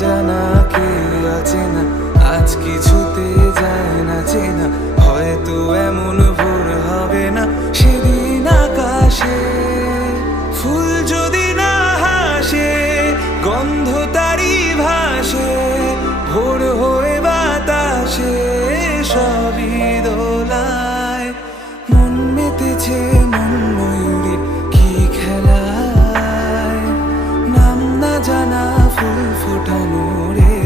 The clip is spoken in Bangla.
জানা কে আছে না, আজ কিছুতে যায় না চেনা। হয়তো এমন ভোর হবে না সেদিন আকাশে, ফুল যদি না হাসে গন্ধ তারি ভাসে, ভোর হয়ে বাতাসে সবই দোলায়। মন মেতেছে মন ময়ূরীর কি খেলায়, নাম না জানা ফুল ফোটানো রে